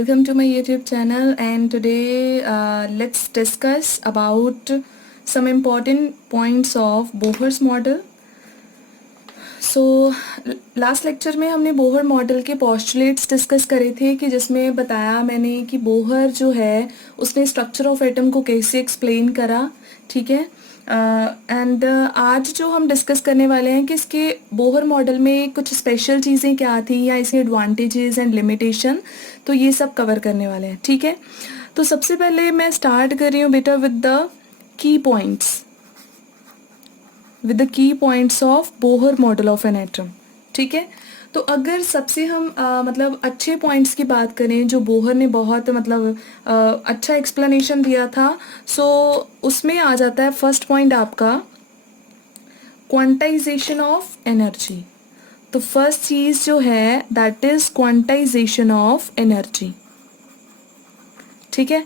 welcome to my YouTube channel, and today let's discuss about some important points of Bohr's model. So last lecture में हमने Bohr model के postulates discuss करे थे कि जिसमें बताया मैंने कि बोहर जो है उसने स्ट्रक्चर ऑफ एटम को कैसे एक्सप्लेन करा, ठीक है। एंड आज जो हम डिस्कस करने वाले हैं कि इसके बोहर मॉडल में कुछ स्पेशल चीज़ें क्या थी या इसके एडवांटेजेस एंड लिमिटेशन, तो ये सब कवर करने वाले हैं, ठीक है। तो सबसे पहले मैं स्टार्ट कर रही हूँ बेटा with the key points of Bohr model of an atom, ठीक है। तो अगर सबसे हम मतलब अच्छे पॉइंट्स की बात करें जो बोहर ने बहुत अच्छा एक्सप्लेनेशन दिया था, सो उसमें आ जाता है फर्स्ट पॉइंट आपका क्वांटाइजेशन ऑफ एनर्जी। तो फर्स्ट चीज जो है that is quantization of energy, ठीक है।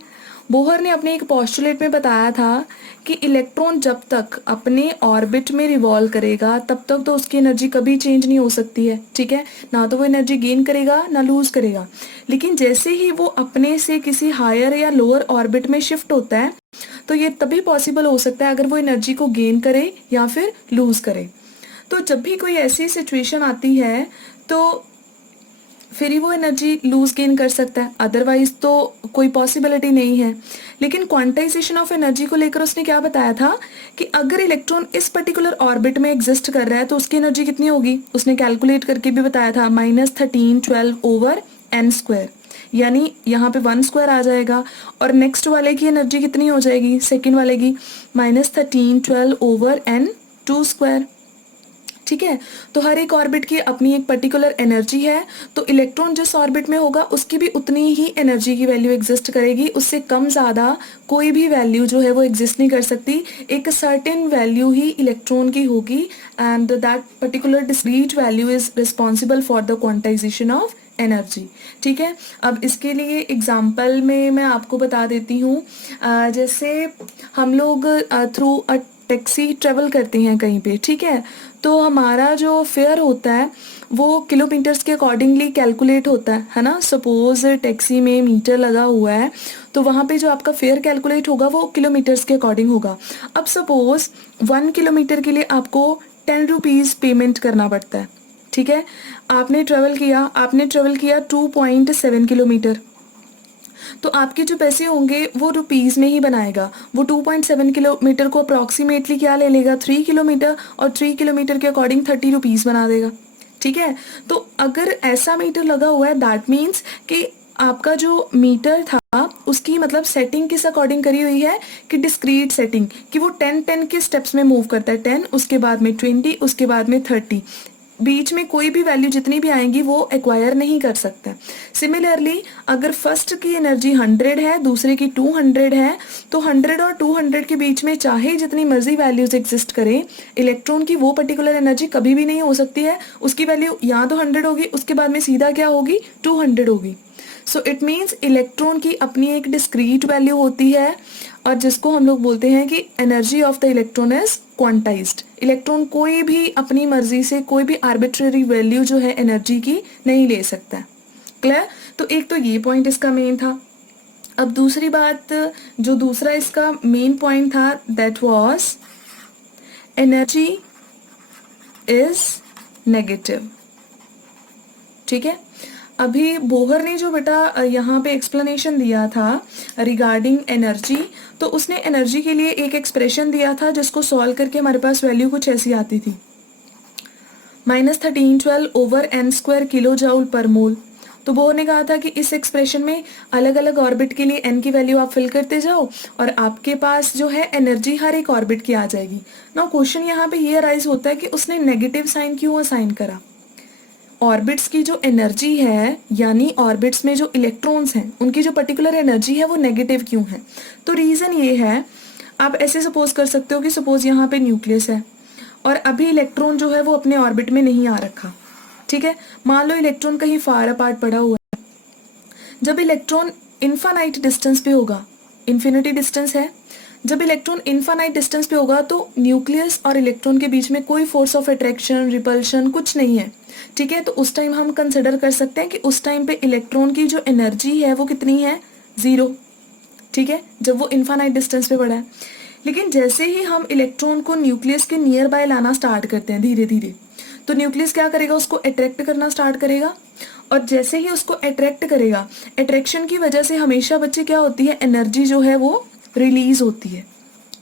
बोहर ने अपने एक पोस्टुलेट में बताया था कि इलेक्ट्रॉन जब तक अपने ऑर्बिट में रिवॉल्व करेगा तब तक तो उसकी एनर्जी कभी चेंज नहीं हो सकती है, ठीक है। ना तो वो एनर्जी गेन करेगा ना लूज करेगा, लेकिन जैसे ही वो अपने से किसी हायर या लोअर ऑर्बिट में शिफ्ट होता है तो ये तभी पॉसिबल हो सकता है अगर वो एनर्जी को गेन करे या फिर लूज करे। तो जब भी कोई ऐसी सिचुएशन आती है तो फिर ही वो एनर्जी लूज गेन कर सकता है, अदरवाइज तो कोई पॉसिबिलिटी नहीं है। लेकिन क्वांटाइजेशन ऑफ एनर्जी को लेकर उसने क्या बताया था कि अगर इलेक्ट्रॉन इस पर्टिकुलर ऑर्बिट में एग्जिस्ट कर रहा है तो उसकी एनर्जी कितनी होगी, उसने कैलकुलेट करके भी बताया था -1312/n², यानी यहाँ पे 1² आ जाएगा और नेक्स्ट वाले की एनर्जी कितनी हो जाएगी, सेकेंड वाले की -1312/n², ठीक है। तो हर एक ऑर्बिट की अपनी एक पर्टिकुलर एनर्जी है, तो इलेक्ट्रॉन जिस ऑर्बिट में होगा उसकी भी उतनी ही एनर्जी की वैल्यू एग्जिस्ट करेगी, उससे कम ज़्यादा कोई भी वैल्यू जो है वो एग्जिस्ट नहीं कर सकती। एक सर्टेन वैल्यू ही इलेक्ट्रॉन की होगी and that particular discrete value is responsible for the quantization of energy, ठीक है। अब इसके लिए एग्जाम्पल में मैं आपको बता देती हूँ, जैसे हम लोग थ्रू अ टैक्सी ट्रेवल करते हैं कहीं पे, ठीक है। तो हमारा जो फेयर होता है वो किलोमीटर्स के अकॉर्डिंगली कैलकुलेट होता है ना। सपोज टैक्सी में मीटर लगा हुआ है तो वहाँ पे जो आपका फेयर कैलकुलेट होगा वो किलोमीटर्स के अकॉर्डिंग होगा। अब सपोज 1 किलोमीटर के लिए आपको 10 रुपीज़ पेमेंट करना पड़ता है, ठीक है। आपने ट्रेवल किया 2.7 किलोमीटर, तो आपके जो पैसे होंगे वो रुपीज़ में ही बनाएगा। वो 2.7 किलोमीटर को अप्रॉक्सीमेटली क्या ले लेगा, 3 किलोमीटर, और 3 किलोमीटर के अकॉर्डिंग 30 रुपीज़ बना देगा, ठीक है। तो अगर ऐसा मीटर लगा हुआ है दैट मीन्स कि आपका जो मीटर था उसकी सेटिंग किस अकॉर्डिंग करी हुई है कि डिस्क्रीट सेटिंग, कि वो 10 के स्टेप्स में मूव करता है, 10 उसके बाद में 20 उसके बाद में 30, बीच में कोई भी वैल्यू जितनी भी आएंगी वो एक्वायर नहीं कर सकते। सिमिलरली अगर फर्स्ट की एनर्जी 100 है, दूसरे की 200 है, तो 100 और 200 के बीच में चाहे जितनी मर्जी वैल्यूज एग्जिस्ट करें, इलेक्ट्रॉन की वो पर्टिकुलर एनर्जी कभी भी नहीं हो सकती है। उसकी वैल्यू या तो 100 होगी, उसके बाद में सीधा क्या होगी, 200 होगी। सो इट मीन्स इलेक्ट्रॉन की अपनी एक डिस्क्रीट वैल्यू होती है और जिसको हम लोग बोलते हैं कि energy of the electron is quantized. Electron कोई भी अपनी मर्जी से कोई भी आर्बिट्रेरी वैल्यू जो है एनर्जी की नहीं ले सकता है। क्लियर। तो एक तो ये पॉइंट इसका मेन था। अब दूसरी बात, जो दूसरा इसका मेन पॉइंट था that was energy is negative, ठीक है। अभी बोहर ने जो बेटा यहाँ पे एक्सप्लेनेशन दिया था रिगार्डिंग एनर्जी, तो उसने एनर्जी के लिए एक एक्सप्रेशन दिया था जिसको सॉल्व करके हमारे पास वैल्यू कुछ ऐसी आती थी, -1312/n² किलो जाउल पर मोल। तो बोहर ने कहा था कि इस एक्सप्रेशन में अलग अलग ऑर्बिट के लिए n की वैल्यू आप फिल करते जाओ और आपके पास जो है एनर्जी हर एक ऑर्बिट की आ जाएगी। नाउ क्वेश्चन यहाँ पे ये अराइज होता है कि उसने नेगेटिव साइन क्यों असाइन करा। ऑर्बिट्स की जो एनर्जी है यानी ऑर्बिट्स में जो इलेक्ट्रॉन्स हैं उनकी जो पर्टिकुलर एनर्जी है वो नेगेटिव क्यों है। तो रीज़न ये है, आप ऐसे सपोज कर सकते हो कि सपोज यहाँ पे न्यूक्लियस है और अभी इलेक्ट्रॉन जो है वो अपने ऑर्बिट में नहीं आ रखा, ठीक है। मान लो इलेक्ट्रॉन कहीं फार अपार्ट पड़ा हुआ है। जब इलेक्ट्रॉन इन्फानाइट डिस्टेंस पे होगा, इन्फिनिटी डिस्टेंस है, जब इलेक्ट्रॉन इनफाइनाइट डिस्टेंस पे होगा तो न्यूक्लियस और इलेक्ट्रॉन के बीच में कोई फोर्स ऑफ अट्रैक्शन, रिपल्शन कुछ नहीं है, ठीक है। तो उस टाइम हम कंसिडर कर सकते हैं कि उस टाइम पे इलेक्ट्रॉन की जो एनर्जी है वो कितनी है, 0, ठीक है, जब वो इनफाइनाइट डिस्टेंस पे पड़ा है। लेकिन जैसे ही हम इलेक्ट्रॉन को न्यूक्लियस के नियर बाय लाना स्टार्ट करते हैं धीरे धीरे, तो न्यूक्लियस क्या करेगा, उसको अट्रैक्ट करना स्टार्ट करेगा। और जैसे ही उसको अट्रैक्ट करेगा, अट्रैक्शन की वजह से हमेशा बच्चे क्या होती है, एनर्जी जो है वो रिलीज होती है,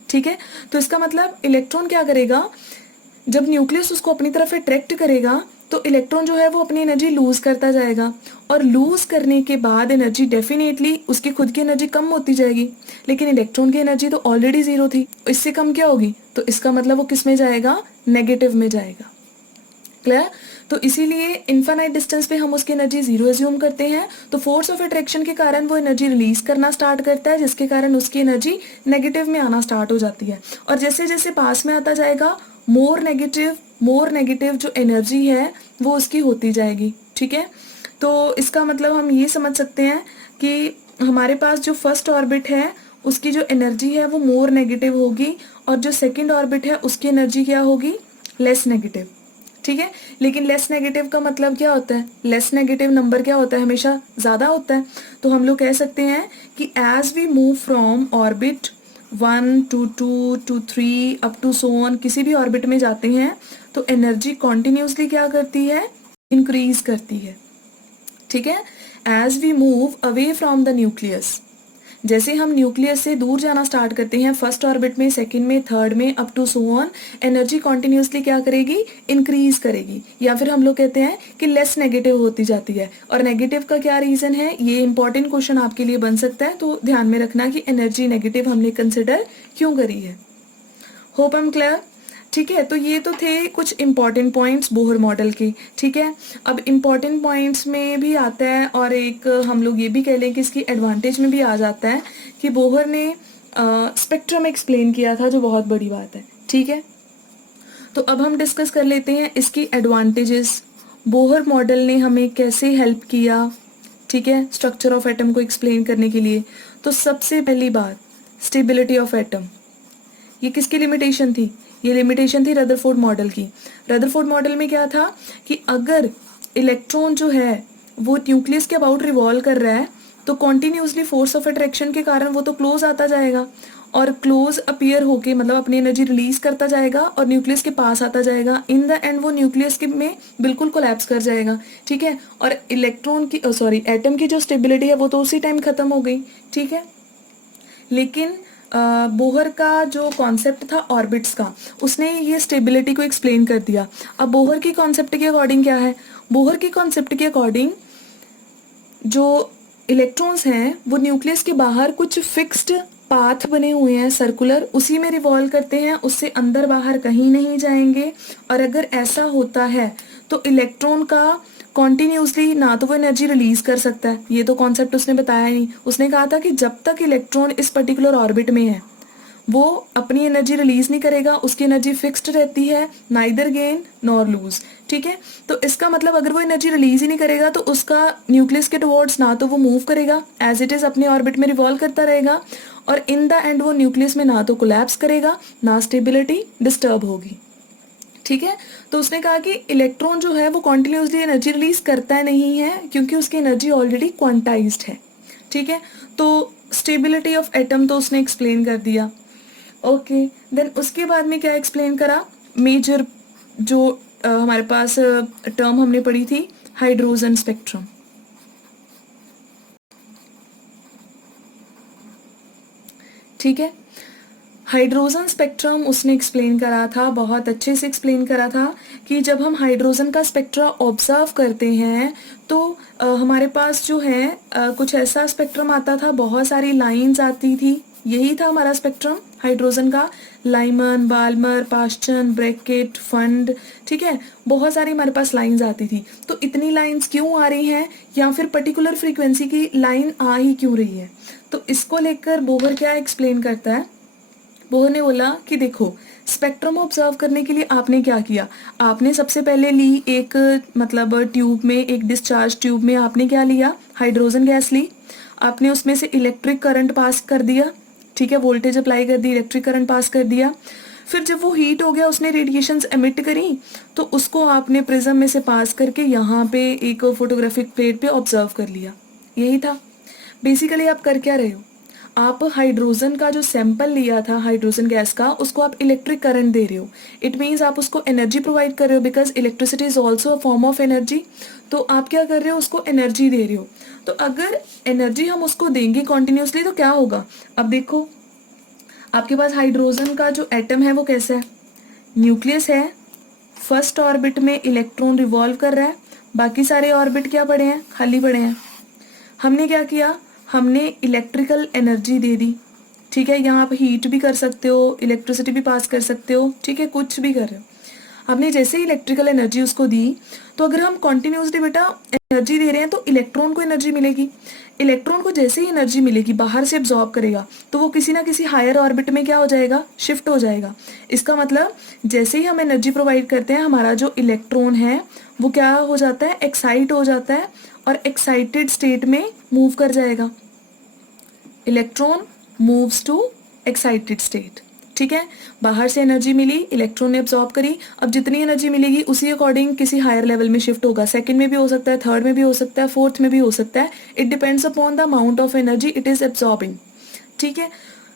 ठीक है। तो इसका मतलब इलेक्ट्रॉन क्या करेगा, जब न्यूक्लियस उसको अपनी तरफ अट्रैक्ट करेगा तो इलेक्ट्रॉन जो है वो अपनी एनर्जी लूज करता जाएगा, और लूज करने के बाद एनर्जी डेफिनेटली उसकी खुद की एनर्जी कम होती जाएगी, लेकिन इलेक्ट्रॉन की एनर्जी तो ऑलरेडी 0 थी, इससे कम क्या होगी, तो इसका मतलब वो किस में जाएगा, नेगेटिव में जाएगा। क्लियर। तो इसीलिए इनफाइनाइट डिस्टेंस पे हम उसकी एनर्जी 0 एज्यूम करते हैं, तो फोर्स ऑफ अट्रैक्शन के कारण वो एनर्जी रिलीज करना स्टार्ट करता है, जिसके कारण उसकी एनर्जी नेगेटिव में आना स्टार्ट हो जाती है। और जैसे जैसे पास में आता जाएगा, मोर नेगेटिव जो एनर्जी है वो उसकी होती जाएगी, ठीक है। तो इसका मतलब हम ये समझ सकते हैं कि हमारे पास जो फर्स्ट ऑर्बिट है उसकी जो एनर्जी है वो मोर नेगेटिव होगी, और जो सेकेंड ऑर्बिट है उसकी एनर्जी क्या होगी, लेस नेगेटिव, ठीक है। लेकिन लेस नेगेटिव का मतलब क्या होता है, लेस नेगेटिव नंबर क्या होता है, हमेशा ज़्यादा होता है। तो हम लोग कह सकते हैं कि as we move from orbit 1 to 2 to 3 up to so on, किसी भी ऑर्बिट में जाते हैं तो एनर्जी कॉन्टिन्यूसली क्या करती है, इंक्रीज करती है, ठीक है। As we move away from the nucleus, जैसे हम न्यूक्लियस से दूर जाना स्टार्ट करते हैं, फर्स्ट ऑर्बिट में, सेकंड में, थर्ड में, up to so on, energy continuously क्या करेगी, इंक्रीज करेगी, या फिर हम लोग कहते हैं कि लेस नेगेटिव होती जाती है। और नेगेटिव का क्या रीजन है, ये इंपॉर्टेंट क्वेश्चन आपके लिए बन सकता है, तो ध्यान में रखना कि एनर्जी नेगेटिव हमने कंसिडर क्यों करी है। होप आई एम क्लियर, ठीक है। तो ये तो थे कुछ इंपॉर्टेंट पॉइंट्स बोहर मॉडल के, ठीक है। अब इंपॉर्टेंट पॉइंट्स में भी आता है, और एक हम लोग ये भी कह लें कि इसकी एडवांटेज में भी आ जाता है कि बोहर ने स्पेक्ट्रम एक्सप्लेन किया था, जो बहुत बड़ी बात है, ठीक है। तो अब हम डिस्कस कर लेते हैं इसकी एडवांटेजेस, बोहर मॉडल ने हमें कैसे हेल्प किया, ठीक है, स्ट्रक्चर ऑफ एटम को एक्सप्लेन करने के लिए। तो सबसे पहली बात, स्टेबिलिटी ऑफ एटम, ये किसकी लिमिटेशन थी, ये लिमिटेशन थी रदरफोर्ड मॉडल की। रदरफोर्ड मॉडल में क्या था कि अगर इलेक्ट्रॉन जो है वो न्यूक्लियस के अबाउट रिवॉल्व कर रहा है तो कॉन्टिन्यूसली फोर्स ऑफ अट्रैक्शन के कारण वो तो क्लोज आता जाएगा, और क्लोज अपीयर होके मतलब अपनी एनर्जी रिलीज करता जाएगा और न्यूक्लियस के पास आता जाएगा। इन द एंड वो न्यूक्लियस के में बिल्कुल कोलैप्स कर जाएगा, ठीक है। और इलेक्ट्रॉन की एटम की जो स्टेबिलिटी है वो तो उसी टाइम खत्म हो गई, ठीक है। लेकिन बोहर का जो कॉन्सेप्ट था ऑर्बिट्स का, उसने ये स्टेबिलिटी को एक्सप्लेन कर दिया। अब बोहर की कॉन्सेप्ट के अकॉर्डिंग क्या है, बोहर की कॉन्सेप्ट के अकॉर्डिंग जो इलेक्ट्रॉन्स हैं वो न्यूक्लियस के बाहर कुछ फिक्स्ड पाथ बने हुए हैं सर्कुलर, उसी में रिवॉल्व करते हैं, उससे अंदर बाहर कहीं नहीं जाएंगे। और अगर ऐसा होता है तो इलेक्ट्रॉन का कॉन्टिन्यूसली ना तो वो एनर्जी रिलीज कर सकता है, ये तो कॉन्सेप्ट उसने बताया नहीं। उसने कहा था कि जब तक इलेक्ट्रॉन इस पर्टिकुलर ऑर्बिट में है वो अपनी एनर्जी रिलीज नहीं करेगा, उसकी एनर्जी फिक्स्ड रहती है, नाइदर गेन नॉर लूज, ठीक है। तो इसका मतलब अगर वो एनर्जी रिलीज ही नहीं करेगा तो उसका न्यूक्लियस के टुवर्ड्स ना तो वो मूव करेगा, एज इट इज अपने ऑर्बिट में रिवॉल्व करता रहेगा, और इन द एंड वो न्यूक्लियस में ना तो कोलैप्स करेगा, ना स्टेबिलिटी डिस्टर्ब होगी, ठीक है। तो उसने कहा कि इलेक्ट्रॉन जो है वो कॉन्टिन्यूसली एनर्जी रिलीज करता नहीं है क्योंकि उसकी एनर्जी ऑलरेडी क्वांटाइज्ड है, ठीक है। तो स्टेबिलिटी ऑफ एटम तो उसने एक्सप्लेन कर दिया, ओके। देन उसके बाद में क्या एक्सप्लेन करा, मेजर जो हमारे पास टर्म हमने पढ़ी थी, हाइड्रोजन स्पेक्ट्रम, ठीक है। हाइड्रोजन स्पेक्ट्रम उसने एक्सप्लेन करा था, बहुत अच्छे से एक्सप्लेन करा था कि जब हम हाइड्रोजन का स्पेक्ट्रा ऑब्जर्व करते हैं तो हमारे पास जो है कुछ ऐसा स्पेक्ट्रम आता था, बहुत सारी लाइंस आती थी, यही था हमारा स्पेक्ट्रम हाइड्रोजन का, Lyman, Balmer, Paschen, Brackett, Pfund, ठीक है, बहुत सारी हमारे पास लाइंस आती थी। तो इतनी लाइंस क्यों आ रही हैं, या फिर पर्टिकुलर फ्रीक्वेंसी की लाइन आ ही क्यों रही है, तो इसको लेकर बोहर क्या एक्सप्लेन करता है। बोहर ने बोला कि देखो, स्पेक्ट्रम ऑब्जर्व करने के लिए आपने क्या किया, आपने सबसे पहले ली एक मतलब ट्यूब में, एक डिस्चार्ज ट्यूब में आपने क्या लिया, हाइड्रोजन गैस ली, आपने उसमें से इलेक्ट्रिक करंट पास कर दिया, ठीक है, वोल्टेज अप्लाई कर दी, इलेक्ट्रिक करंट पास कर दिया। फिर जब वो हीट हो गया, उसने रेडिएशंस एमिट करी, तो उसको आपने प्रिज्म में से पास करके यहाँ पे एक फोटोग्राफिक प्लेट पे ऑब्जर्व कर लिया। यही था बेसिकली। आप कर क्या रहे हो, आप हाइड्रोजन का जो सैंपल लिया था हाइड्रोजन गैस का, उसको आप इलेक्ट्रिक करंट दे रहे हो। इट मीन्स आप उसको एनर्जी प्रोवाइड कर रहे हो, because electricity is also a form of energy. तो आप क्या कर रहे हो, उसको एनर्जी दे रहे हो। तो अगर एनर्जी हम उसको देंगे कॉन्टिन्यूसली तो क्या होगा, अब देखो आपके पास हाइड्रोजन का जो एटम है वो कैसा है, न्यूक्लियस है, फर्स्ट ऑर्बिट में इलेक्ट्रॉन रिवॉल्व कर रहा है, बाकी सारे ऑर्बिट क्या पड़े हैं, खाली पड़े हैं। हमने क्या किया, हमने इलेक्ट्रिकल एनर्जी दे दी, ठीक है। यहाँ आप हीट भी कर सकते हो, इलेक्ट्रिसिटी भी पास कर सकते हो, ठीक है, कुछ भी कर रहे हो। हमने जैसे ही इलेक्ट्रिकल एनर्जी उसको दी, तो अगर हम कॉन्टिन्यूसली बेटा एनर्जी दे रहे हैं तो इलेक्ट्रॉन को एनर्जी मिलेगी। इलेक्ट्रॉन को जैसे ही एनर्जी मिलेगी, बाहर से एब्जॉर्ब करेगा, तो वो किसी ना किसी हायर ऑर्बिट में क्या हो जाएगा, शिफ्ट हो जाएगा। इसका मतलब जैसे ही हम एनर्जी प्रोवाइड करते हैं, हमारा जो इलेक्ट्रॉन है वो क्या हो जाता है, एक्साइट हो जाता है और एक्साइटेड स्टेट में मूव कर जाएगा। Electron moves to excited state, ठीक है। बाहर से एनर्जी मिली, इलेक्ट्रॉन ने एब्जॉर्ब करी, अब जितनी एनर्जी मिलेगी उसी अकॉर्डिंग किसी हायर लेवल में शिफ्ट होगा। सेकंड में भी हो सकता है, थर्ड में भी हो सकता है, फोर्थ में भी हो सकता है। It depends upon the amount of energy it is absorbing, ठीक है।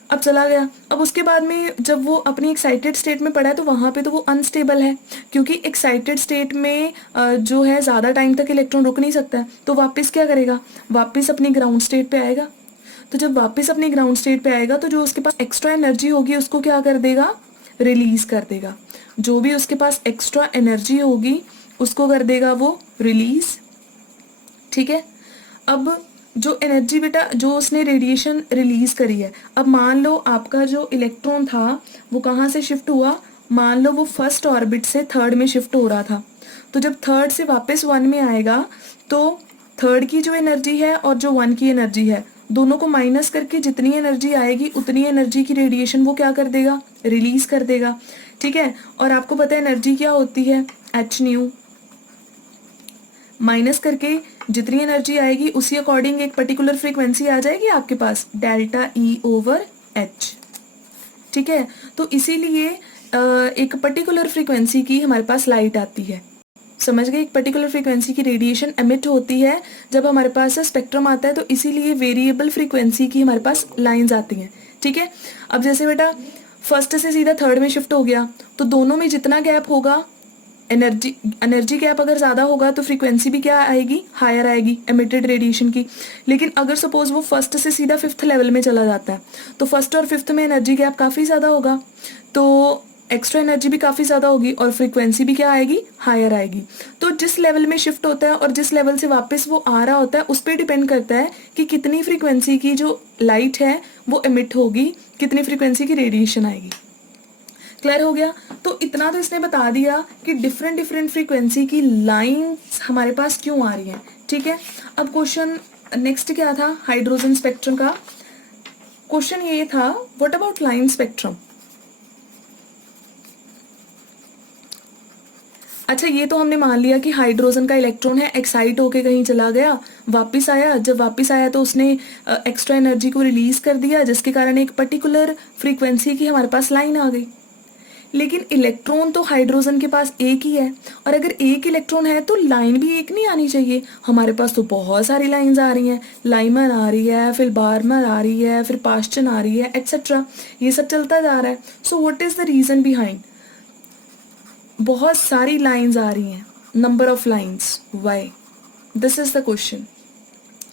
अब चला गया। अब उसके बाद में जब वो अपनी एक्साइटेड स्टेट में पड़ा है, तो वहाँ पे तो वो अनस्टेबल है, क्योंकि एक्साइटेड स्टेट में जो है ज़्यादा टाइम तक इलेक्ट्रॉन रुक नहीं सकता है। तो वापस क्या करेगा, वापस अपनी ग्राउंड स्टेट पे आएगा। तो जब वापस अपनी ग्राउंड स्टेट पे आएगा, तो जो उसके पास एक्स्ट्रा एनर्जी होगी उसको क्या कर देगा, रिलीज कर देगा। जो भी उसके पास एक्स्ट्रा एनर्जी होगी उसको कर देगा वो रिलीज, ठीक है। अब जो एनर्जी बेटा, जो उसने रेडिएशन रिलीज करी है, अब मान लो आपका जो इलेक्ट्रॉन था वो कहाँ से शिफ्ट हुआ, मान लो वो फर्स्ट ऑर्बिट से थर्ड में शिफ्ट हो रहा था। तो जब थर्ड से वापस वन में आएगा, तो थर्ड की जो एनर्जी है और जो वन की एनर्जी है, दोनों को माइनस करके जितनी एनर्जी आएगी उतनी एनर्जी की रेडिएशन वो क्या कर देगा, रिलीज कर देगा, ठीक है। और आपको पता है एनर्जी क्या होती है, एच न्यू। माइनस करके जितनी एनर्जी आएगी उसी अकॉर्डिंग एक पर्टिकुलर फ्रीक्वेंसी आ जाएगी आपके पास, डेल्टा ई ओवर एच, ठीक है। तो इसीलिए एक पर्टिकुलर फ्रीक्वेंसी की हमारे पास लाइट आती है, समझ गए। एक पर्टिकुलर फ्रीक्वेंसी की रेडिएशन एमिट होती है जब हमारे पास स्पेक्ट्रम आता है, तो इसीलिए वेरिएबल फ्रीक्वेंसी की हमारे पास लाइंस आती हैं, ठीक है। अब जैसे बेटा फर्स्ट से सीधा थर्ड में शिफ्ट हो गया, तो दोनों में जितना गैप होगा, एनर्जी गैप अगर ज़्यादा होगा तो फ्रीक्वेंसी भी क्या आएगी, हायर आएगी एमिटेड रेडिएशन की। लेकिन अगर सपोज वो फर्स्ट से सीधा फिफ्थ लेवल में चला जाता है, तो फर्स्ट और फिफ्थ में एनर्जी गैप काफ़ी ज़्यादा होगा, तो एक्स्ट्रा एनर्जी भी काफ़ी ज़्यादा होगी और फ्रीक्वेंसी भी क्या आएगी, हायर आएगी। तो जिस लेवल में शिफ्ट होता है और जिस लेवल से वापस वो आ रहा होता है, उस पर डिपेंड करता है कि कितनी फ्रीक्वेंसी की जो लाइट है वो एमिट होगी, कितनी फ्रीक्वेंसी की रेडिएशन आएगी। क्लियर हो गया। तो इतना तो इसने बता दिया कि डिफरेंट डिफरेंट फ्रीक्वेंसी की लाइंस हमारे पास क्यों आ रही हैं, ठीक है। अब क्वेश्चन नेक्स्ट क्या था, हाइड्रोजन स्पेक्ट्रम का क्वेश्चन ये था, व्हाट अबाउट लाइन स्पेक्ट्रम। अच्छा, ये तो हमने मान लिया कि हाइड्रोजन का इलेक्ट्रॉन है, एक्साइट होके कहीं चला गया, वापस आया, जब वापस आया तो उसने एक्स्ट्रा एनर्जी को रिलीज कर दिया, जिसके कारण एक पर्टिकुलर फ्रीक्वेंसी की हमारे पास लाइन आ गई। लेकिन इलेक्ट्रॉन तो हाइड्रोजन के पास एक ही है, और अगर एक इलेक्ट्रॉन है तो लाइन भी एक नहीं आनी चाहिए। हमारे पास तो बहुत सारी लाइंस आ रही हैं, लाइमर आ रही है, फिर बार्मर आ रही है, फिर पास्चन आ रही है, एटसेट्रा, ये सब चलता जा रहा है। So what is the reason behind, बहुत सारी लाइंस आ रही हैं, number of lines, why, this is the question,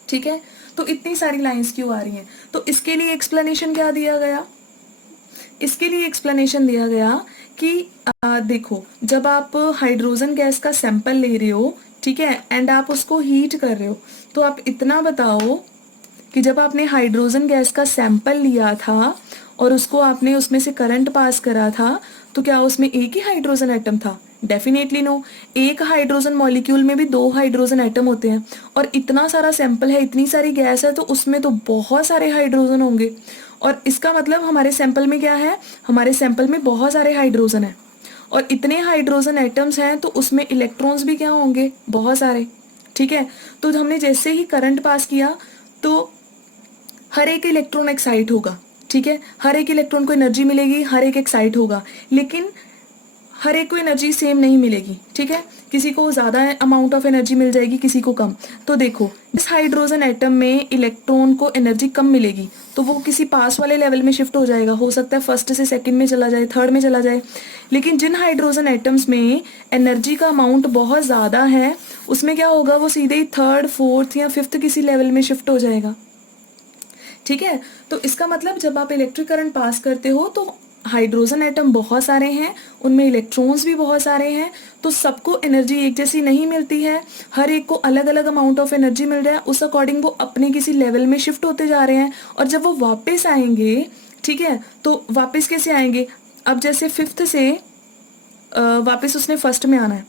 ठीक है। तो इतनी सारी लाइंस क्यों आ रही हैं, तो इसके लिए एक्सप्लेनेशन क्या दिया गया, इसके लिए एक्सप्लेनेशन दिया गया कि देखो, जब आप हाइड्रोजन गैस का सैंपल ले रहे हो, ठीक है, एंड आप उसको हीट कर रहे हो, तो आप इतना बताओ कि जब आपने हाइड्रोजन गैस का सैंपल लिया था और उसको आपने उसमें से करंट पास करा था, तो क्या उसमें एक ही हाइड्रोजन एटम था, डेफिनेटली नो। एक हाइड्रोजन मॉलिक्यूल में भी दो हाइड्रोजन एटम होते हैं, और इतना सारा सैंपल है, इतनी सारी गैस है, तो उसमें तो बहुत सारे हाइड्रोजन होंगे। और इसका मतलब हमारे सैंपल में क्या है, हमारे सैंपल में बहुत सारे हाइड्रोजन हैं, और इतने हाइड्रोजन एटम्स हैं तो उसमें इलेक्ट्रॉन्स भी क्या होंगे, बहुत सारे, ठीक है। तो हमने जैसे ही करंट पास किया तो हर एक इलेक्ट्रॉन एक्साइट होगा, ठीक है, हर एक इलेक्ट्रॉन को एनर्जी मिलेगी, हर एक एक्साइट होगा, लेकिन हर एक को एनर्जी सेम नहीं मिलेगी। ठीक है, किसी को ज़्यादा अमाउंट ऑफ एनर्जी मिल जाएगी, किसी को कम। तो देखो, इस हाइड्रोजन एटम में इलेक्ट्रॉन को एनर्जी कम मिलेगी, तो वो किसी पास वाले लेवल में शिफ्ट हो जाएगा, हो सकता है फर्स्ट से सेकंड में चला जाए, थर्ड में चला जाए। लेकिन जिन हाइड्रोजन एटम्स में एनर्जी का अमाउंट बहुत ज़्यादा है, उसमें क्या होगा, वो सीधे ही थर्ड, फोर्थ या फिफ्थ किसी लेवल में शिफ्ट हो जाएगा। ठीक है, तो इसका मतलब जब आप इलेक्ट्रिक करंट पास करते हो तो हाइड्रोजन एटम बहुत सारे हैं, उनमें इलेक्ट्रॉन्स भी बहुत सारे हैं, तो सबको एनर्जी एक जैसी नहीं मिलती है, हर एक को अलग अलग अमाउंट ऑफ एनर्जी मिल रहा है, उस अकॉर्डिंग वो अपने किसी लेवल में शिफ्ट होते जा रहे हैं। और जब वो वापस आएंगे, ठीक है, तो वापस कैसे आएंगे, अब जैसे फिफ्थ से वापस उसने फर्स्ट में आना है,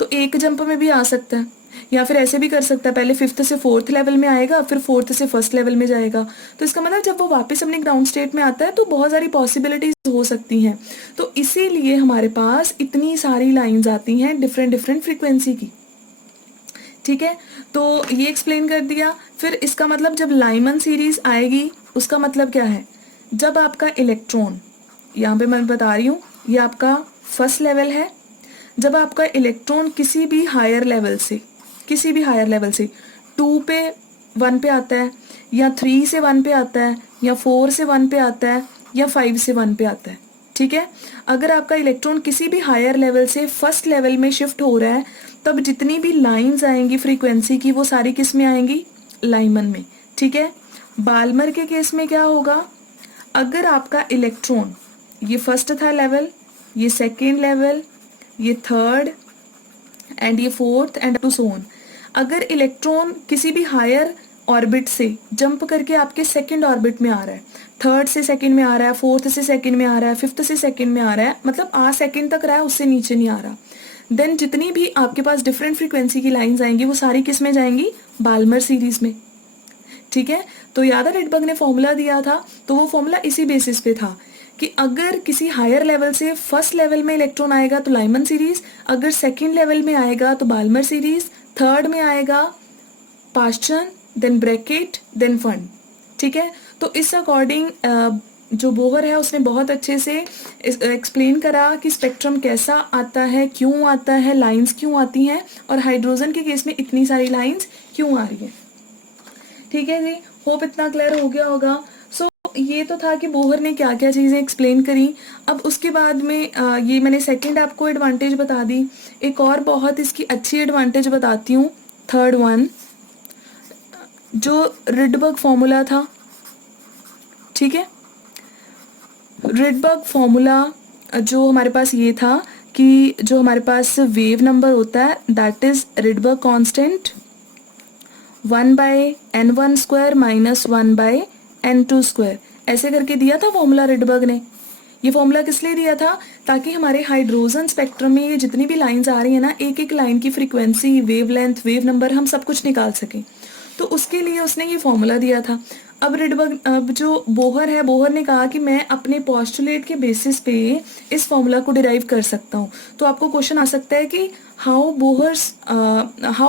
तो एक जंप में भी आ सकता है, या फिर ऐसे भी कर सकता है, पहले फिफ्थ से फोर्थ लेवल में आएगा, फिर फोर्थ से फर्स्ट लेवल में जाएगा। तो इसका मतलब जब वो वापस अपने ग्राउंड स्टेट में आता है तो बहुत सारी पॉसिबिलिटीज हो सकती हैं। तो इसीलिए हमारे पास इतनी सारी लाइंस आती हैं डिफरेंट डिफरेंट फ्रीक्वेंसी की। ठीक है, तो ये एक्सप्लेन कर दिया। फिर इसका मतलब जब लाइमन सीरीज आएगी, उसका मतलब क्या है, जब आपका इलेक्ट्रॉन, यहाँ पे मैं बता रही हूँ, ये आपका फर्स्ट लेवल है, जब आपका इलेक्ट्रॉन किसी भी हायर लेवल से 2 पे 1 पे आता है, या 3 से 1 पे आता है, या 4 से 1 पे आता है, या 5 से 1 पे आता है। ठीक है, अगर आपका इलेक्ट्रॉन किसी भी हायर लेवल से फर्स्ट लेवल में शिफ्ट हो रहा है, तब जितनी भी लाइंस आएंगी फ्रीक्वेंसी की, वो सारी किस में आएंगी, लाइमन में। ठीक है, बाल्मर के केस में क्या होगा, अगर आपका इलेक्ट्रॉन, ये फर्स्ट था लेवल, ये सेकेंड लेवल, ये थर्ड एंड ये fourth and to so on, अगर इलेक्ट्रॉन किसी भी हायर ऑर्बिट से जंप करके आपके सेकंड ऑर्बिट में आ रहा है, थर्ड से सेकंड में आ रहा है, फोर्थ से सेकंड में आ रहा है, फिफ्थ से सेकंड में आ रहा है, मतलब सेकंड तक रहा है, उससे नीचे नहीं आ रहा, देन जितनी भी आपके पास डिफरेंट फ्रीक्वेंसी की लाइंस आएंगी, वो सारी किस में जाएंगी, बाल्मर सीरीज में। ठीक है, तो याद है रेडबर्ग ने फॉर्मूला दिया था, तो वो फॉर्मूला इसी बेसिस पे था कि अगर किसी हायर लेवल से फर्स्ट लेवल में इलेक्ट्रॉन आएगा तो लाइमन सीरीज, अगर सेकंड लेवल में आएगा तो बाल्मर सीरीज, थर्ड में आएगा Paschen, then Brackett, then Pfund. ठीक है, तो इस अकॉर्डिंग जो बोहर है उसने बहुत अच्छे से एक्सप्लेन करा कि स्पेक्ट्रम कैसा आता है, क्यों आता है, लाइंस क्यों आती हैं, और हाइड्रोजन के केस में इतनी सारी लाइंस क्यों आ रही है। ठीक है जी, होप इतना क्लियर हो गया होगा। सो ये तो था कि बोहर ने क्या क्या चीज़ें एक्सप्लेन करी। अब उसके बाद में ये मैंने सेकंड आपको एडवांटेज बता दी, एक और बहुत इसकी अच्छी एडवांटेज बताती हूँ, थर्ड वन, जो रिडबर्ग फॉर्मूला था। ठीक है, रिडबर्ग फॉर्मूला जो हमारे पास ये था कि जो हमारे पास वेव नंबर होता है, that is Rydberg constant 1/n1 square minus 1/n2 square, ऐसे करके दिया था फॉर्मूला रिडबर्ग ने। ये फॉर्मूला किस लिए दिया था, ताकि हमारे हाइड्रोजन स्पेक्ट्रम में ये जितनी भी लाइंस आ रही है ना, एक एक लाइन की frequency, wave length, wave number, हम सब कुछ निकाल सकें, तो उसके लिए उसने ये फॉर्मूला दिया था। अब जो बोहर है, बोहर ने कहा कि मैं अपने पोस्टुलेट के बेसिस पे इस फॉर्मूला को डिराइव कर सकता हूँ। तो आपको क्वेश्चन आ सकता है कि how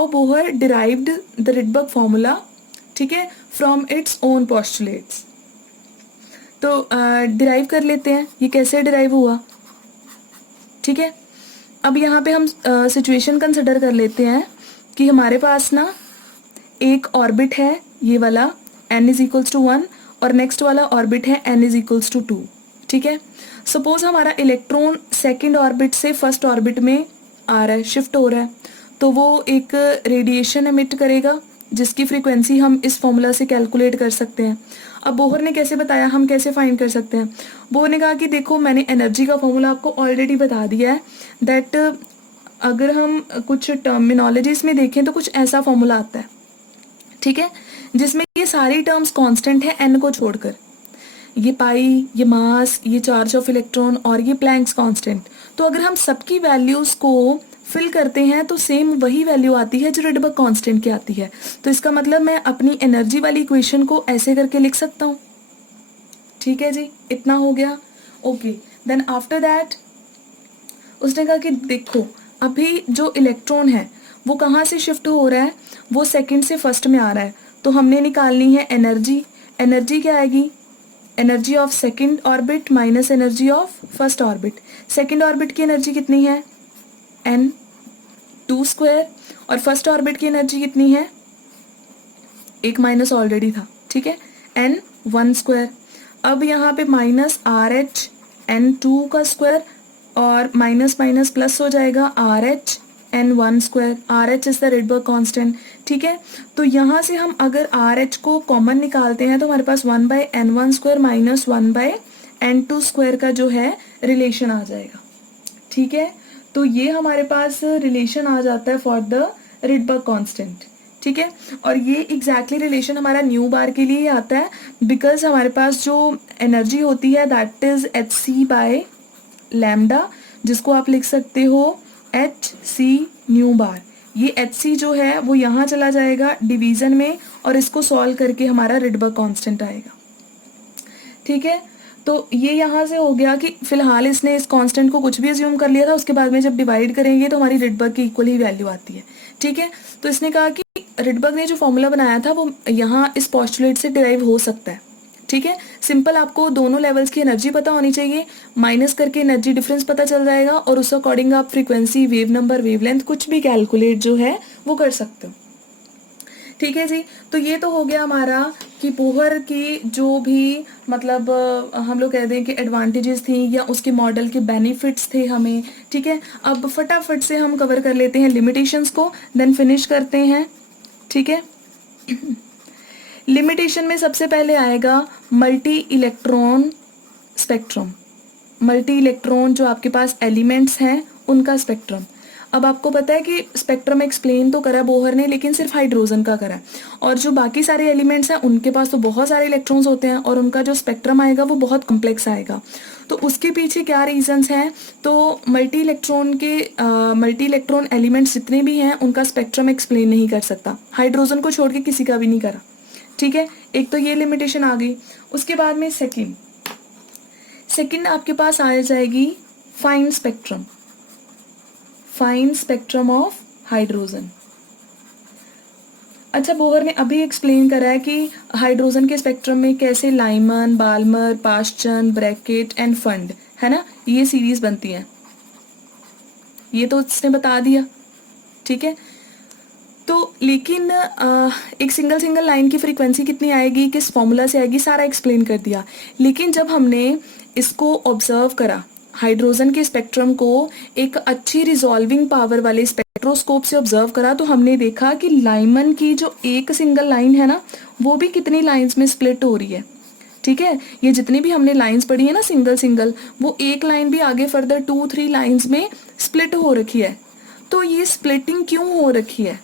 Bohr derived the Rydberg formula, ठीक है, फ्रॉम इट्स ओन पोस्टुलेट्स। तो डिराइव कर लेते हैं, ये कैसे डिराइव हुआ। ठीक है, अब यहाँ पे हम सिचुएशन कंसिडर कर लेते हैं कि हमारे पास ना एक ऑर्बिट है, ये वाला n इज इक्वल्स टू 1, और नेक्स्ट वाला ऑर्बिट है n इज इक्वल्स टू 2। ठीक है, सपोज हमारा इलेक्ट्रॉन सेकंड ऑर्बिट से फर्स्ट ऑर्बिट में आ रहा है, शिफ्ट हो रहा है, तो वो एक रेडिएशन एमिट करेगा जिसकी फ्रीक्वेंसी हम इस फॉर्मूला से कैलकुलेट कर सकते हैं। अब बोहर ने कैसे बताया, हम कैसे फाइंड कर सकते हैं। बोहर ने कहा कि देखो, मैंने एनर्जी का फॉर्मूला आपको ऑलरेडी बता दिया है, दैट अगर हम कुछ टर्मिनोलॉजीज में देखें तो कुछ ऐसा फॉर्मूला आता है, ठीक है, जिसमें ये सारी टर्म्स कांस्टेंट है n को छोड़कर, ये पाई, ये मास, ये चार्ज ऑफ इलेक्ट्रॉन और ये प्लैंक्स कांस्टेंट। तो अगर हम सबकी वैल्यूज को फिल करते हैं तो सेम वही वैल्यू आती है जो रिडबर्ग कांस्टेंट की आती है। तो इसका मतलब मैं अपनी एनर्जी वाली इक्वेशन को ऐसे करके लिख सकता हूँ। ठीक है जी, इतना हो गया। ओके, देन आफ्टर दैट उसने कहा कि देखो, अभी जो इलेक्ट्रॉन है वो कहाँ से शिफ्ट हो रहा है, वो सेकंड से फर्स्ट में आ रहा है, तो हमने निकालनी है एनर्जी। एनर्जी क्या आएगी, energy of second orbit minus energy of first orbit. Second orbit की एनर्जी कितनी है, n2 और फर्स्ट ऑर्बिट की एनर्जी कितनी है, एक माइनस ऑलरेडी था, ठीक है, n1 अब यहाँ पे माइनस RH n2 का स्क्वायर और माइनस माइनस प्लस हो जाएगा RH n1 RH is the Rydberg constant, ठीक है। तो यहाँ से हम अगर RH को कॉमन निकालते हैं तो हमारे पास 1/n1 माइनस 1/n2 का जो है रिलेशन आ जाएगा, ठीक है। तो ये हमारे पास रिलेशन आ जाता है फॉर द रेडबर्ग कांस्टेंट, ठीक है। और ये एग्जैक्टली रिलेशन हमारा न्यू बार के लिए आता है बिकॉज हमारे पास जो एनर्जी होती है दैट इज hc/λ, जिसको आप लिख सकते हो hc न्यू बार। ये hc जो है वो यहाँ चला जाएगा डिवीजन में और इसको सॉल्व करके हमारा रेडबर्ग कांस्टेंट आएगा, ठीक है। तो ये यहाँ से हो गया कि फिलहाल इसने इस कांस्टेंट को कुछ भी अज्यूम कर लिया था, उसके बाद में जब डिवाइड करेंगे तो हमारी रेडबर्ग की इक्वल ही वैल्यू आती है, ठीक है। तो इसने कहा कि रेडबर्ग ने जो फॉर्मूला बनाया था वो यहाँ इस पोस्टुलेट से डिराइव हो सकता है, ठीक है। सिंपल आपको दोनों लेवल्स की एनर्जी पता होनी चाहिए, माइनस करके एनर्जी डिफरेंस पता चल जाएगा और उस अकॉर्डिंग आप फ्रीक्वेंसी, वेव नंबर, वेवलेंथ कुछ भी कैलकुलेट जो है वो कर सकते हो, ठीक है जी। तो ये तो हो गया हमारा कि बोहर की जो भी मतलब हम लोग कह दें कि एडवांटेजेस थी या उसके मॉडल के बेनिफिट्स थे हमें, ठीक है। अब फटाफट से हम कवर कर लेते हैं लिमिटेशंस को, देन फिनिश करते हैं, ठीक है। लिमिटेशन में सबसे पहले आएगा multi electron spectrum, multi electron जो आपके पास एलिमेंट्स हैं उनका स्पेक्ट्रम। अब आपको पता है कि स्पेक्ट्रम एक्सप्लेन तो करा बोहर ने लेकिन सिर्फ हाइड्रोजन का करा, और जो बाकी सारे एलिमेंट्स हैं उनके पास तो बहुत सारे इलेक्ट्रॉन्स होते हैं और उनका जो स्पेक्ट्रम आएगा वो बहुत कॉम्प्लेक्स आएगा। तो उसके पीछे क्या रीजंस हैं, तो मल्टी इलेक्ट्रॉन एलिमेंट्स जितने भी हैं उनका स्पेक्ट्रम एक्सप्लेन नहीं कर सकता, हाइड्रोजन को छोड़ के किसी का भी नहीं करा, ठीक है। एक तो ये लिमिटेशन आ गई। उसके बाद में सेकंड आपके पास आ जाएगी फाइन स्पेक्ट्रम ऑफ हाइड्रोजन। अच्छा, बोहर ने अभी एक्सप्लेन करा है कि हाइड्रोजन के स्पेक्ट्रम में कैसे Lyman, Balmer, Paschen, Brackett and Pfund, है ना, ये सीरीज बनती है, ये तो इसने बता दिया, ठीक है। तो लेकिन एक सिंगल लाइन की फ्रीक्वेंसी कितनी आएगी, किस फॉर्मूला से आएगी, सारा एक्सप्लेन कर दिया। लेकिन जब हमने इसको ऑब्जर्व करा हाइड्रोजन के स्पेक्ट्रम को एक अच्छी रिजॉल्विंग पावर वाले स्पेक्ट्रोस्कोप से ऑब्जर्व करा तो हमने देखा कि लाइमन की जो एक सिंगल लाइन है ना वो भी कितनी लाइंस में स्प्लिट हो रही है, ठीक है। ये जितनी भी हमने लाइंस पढ़ी है ना सिंगल, वो एक लाइन भी आगे फर्दर 2-3 लाइंस में स्प्लिट हो रखी है। तो ये स्प्लिटिंग क्यों हो रखी है,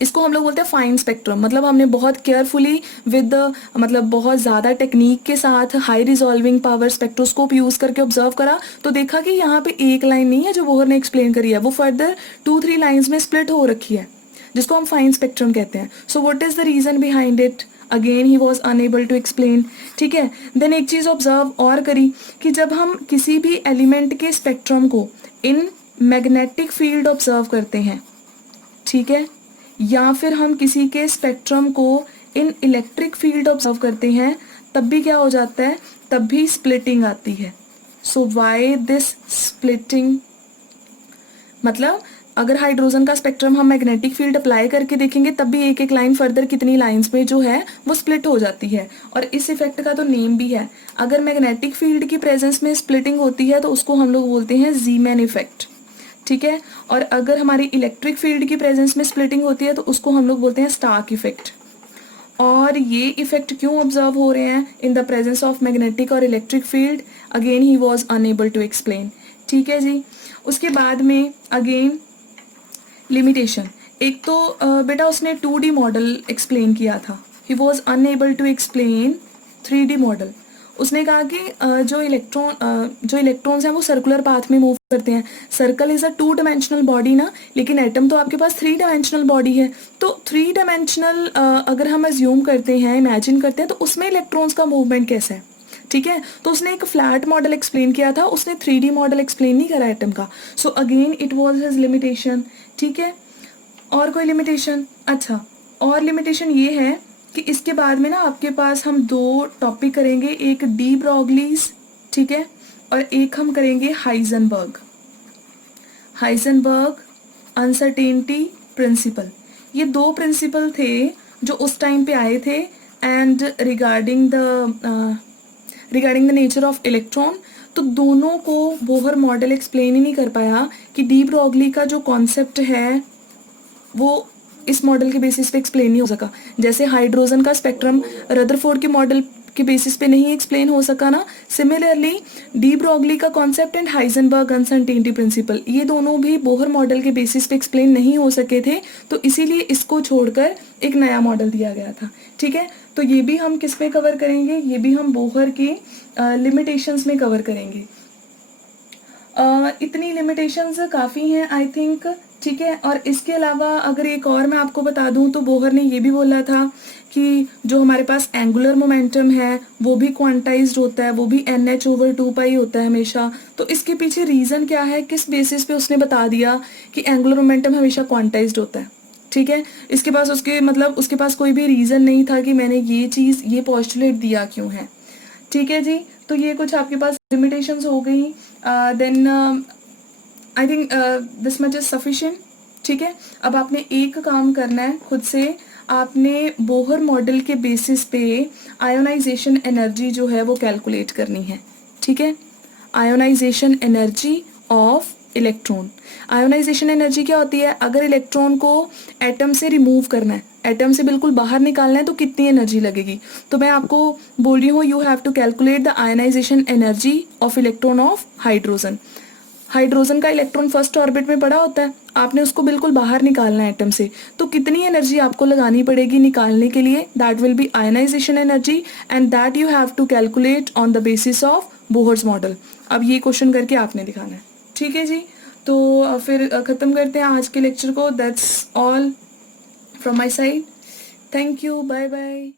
इसको हम लोग बोलते हैं फाइन स्पेक्ट्रम। मतलब हमने बहुत केयरफुली विद मतलब बहुत ज़्यादा टेक्निक के साथ high resolving power spectroscope use करके ऑब्जर्व करा तो देखा कि यहाँ पे एक लाइन नहीं है जो बोहर ने एक्सप्लेन करी है, वो फर्दर 2-3 लाइंस में स्प्लिट हो रखी है, जिसको हम फाइन स्पेक्ट्रम कहते हैं। So what is the reason behind it, again he was unable to explain, ठीक है। देन एक चीज़ ऑब्जर्व और करी कि जब हम किसी भी एलिमेंट के स्पेक्ट्रम को इन मैग्नेटिक फील्ड ऑब्जर्व करते हैं, ठीक है, या फिर हम किसी के स्पेक्ट्रम को इन इलेक्ट्रिक फील्ड ऑब्जर्व करते हैं, तब भी क्या हो जाता है, तब भी स्प्लिटिंग आती है। सो व्हाई दिस स्प्लिटिंग, मतलब अगर हाइड्रोजन का स्पेक्ट्रम हम मैग्नेटिक फील्ड अप्लाई करके देखेंगे तब भी एक लाइन फर्दर कितनी लाइंस में जो है वो स्प्लिट हो जाती है, और इस इफेक्ट का तो नेम भी है। अगर मैग्नेटिक फील्ड की प्रेजेंस में स्प्लिटिंग होती है तो उसको हम लोग बोलते हैं ज़ीमैन इफेक्ट, ठीक है। और अगर हमारी इलेक्ट्रिक फील्ड की प्रेजेंस में स्प्लिटिंग होती है तो उसको हम लोग बोलते हैं स्टार्क इफेक्ट। और ये इफेक्ट क्यों ऑब्जर्व हो रहे हैं in the presence of magnetic और electric field, again he was unable to explain, ठीक है जी। उसके बाद में अगेन लिमिटेशन, एक तो बेटा उसने 2D मॉडल एक्सप्लेन किया था, he was unable to explain 3D model. उसने कहा कि जो इलेक्ट्रॉन्स हैं वो सर्कुलर पाथ में मूव करते हैं। Circle is a 2 dimensional body ना, लेकिन एटम तो आपके पास 3 डायमेंशनल बॉडी है। तो 3 डायमेंशनल अगर हम अज्यूम करते हैं, इमेजिन करते हैं, तो उसमें इलेक्ट्रॉन्स का मूवमेंट कैसा है, ठीक है। तो उसने एक फ्लैट मॉडल एक्सप्लेन किया था, उसने 3D मॉडल एक्सप्लेन नहीं करा एटम का। So again it was his limitation, ठीक है। और कोई लिमिटेशन, अच्छा और लिमिटेशन ये है कि इसके बाद में ना आपके पास हम दो टॉपिक करेंगे, एक डी ब्रॉगलीज, ठीक है, और एक हम करेंगे हाइजेनबर्ग अनसर्टेनिटी प्रिंसिपल। ये दो प्रिंसिपल थे जो उस टाइम पे आए थे, and regarding the nature of electron. तो दोनों को बोहर मॉडल एक्सप्लेन ही नहीं कर पाया कि डी ब्रॉगली का जो कॉन्सेप्ट है वो इस मॉडल के बेसिस पे एक्सप्लेन नहीं हो सका। जैसे हाइड्रोजन का स्पेक्ट्रम रदरफोर्ड के मॉडल के बेसिस पे नहीं एक्सप्लेन हो सका ना, सिमिलरली डी ब्रॉगली का concept and Heisenberg uncertainty principle, ये दोनों भी बोहर मॉडल के बेसिस पे एक्सप्लेन नहीं हो सके थे, तो इसीलिए इसको छोड़कर एक नया मॉडल दिया गया था। ठीक है, तो ये भी हम किस में कवर करेंगे, ये भी हम बोहर के लिमिटेशंस में कवर करेंगे। इतनी लिमिटेशंस काफ़ी हैं आई थिंक, ठीक है। और इसके अलावा अगर एक और मैं आपको बता दूं तो बोहर ने ये भी बोला था कि जो हमारे पास एंगुलर मोमेंटम है वो भी क्वांटाइज्ड होता है, वो भी NH/2π होता है हमेशा। तो इसके पीछे रीज़न क्या है, किस बेसिस पे उसने बता दिया कि एंगुलर मोमेंटम हमेशा क्वांटाइज्ड होता है, ठीक है। इसके पास उसके पास कोई भी रीज़न नहीं था कि मैंने ये पोस्टुलेट दिया क्यों है, ठीक है जी। तो ये कुछ आपके पास लिमिटेशंस हो गई। Then I think this much is sufficient, ठीक है। अब आपने एक काम करना है खुद से, आपने बोहर मॉडल के बेसिस पे आयोनाइजेशन एनर्जी जो है वो कैलकुलेट करनी है, ठीक है। Ionisation energy of electron. Ionisation energy क्या होती है, अगर इलेक्ट्रॉन को एटम से रिमूव करना है, एटम से बिल्कुल बाहर निकालना है, तो कितनी एनर्जी लगेगी। तो मैं आपको बोल रही हूँ, you have to calculate the ionisation energy of electron of hydrogen. Hydrogen का इलेक्ट्रॉन फर्स्ट ऑर्बिट में पड़ा होता है, आपने उसको बिल्कुल बाहर निकालना है एटम से, तो कितनी एनर्जी आपको लगानी पड़ेगी निकालने के लिए, that will be ionisation energy, and that you have to calculate on the basis of Bohr's model. अब ये क्वेश्चन करके आपने दिखाना है, ठीक है जी। तो फिर ख़त्म करते हैं आज के लेक्चर को। That's all from my side, thank you, bye bye.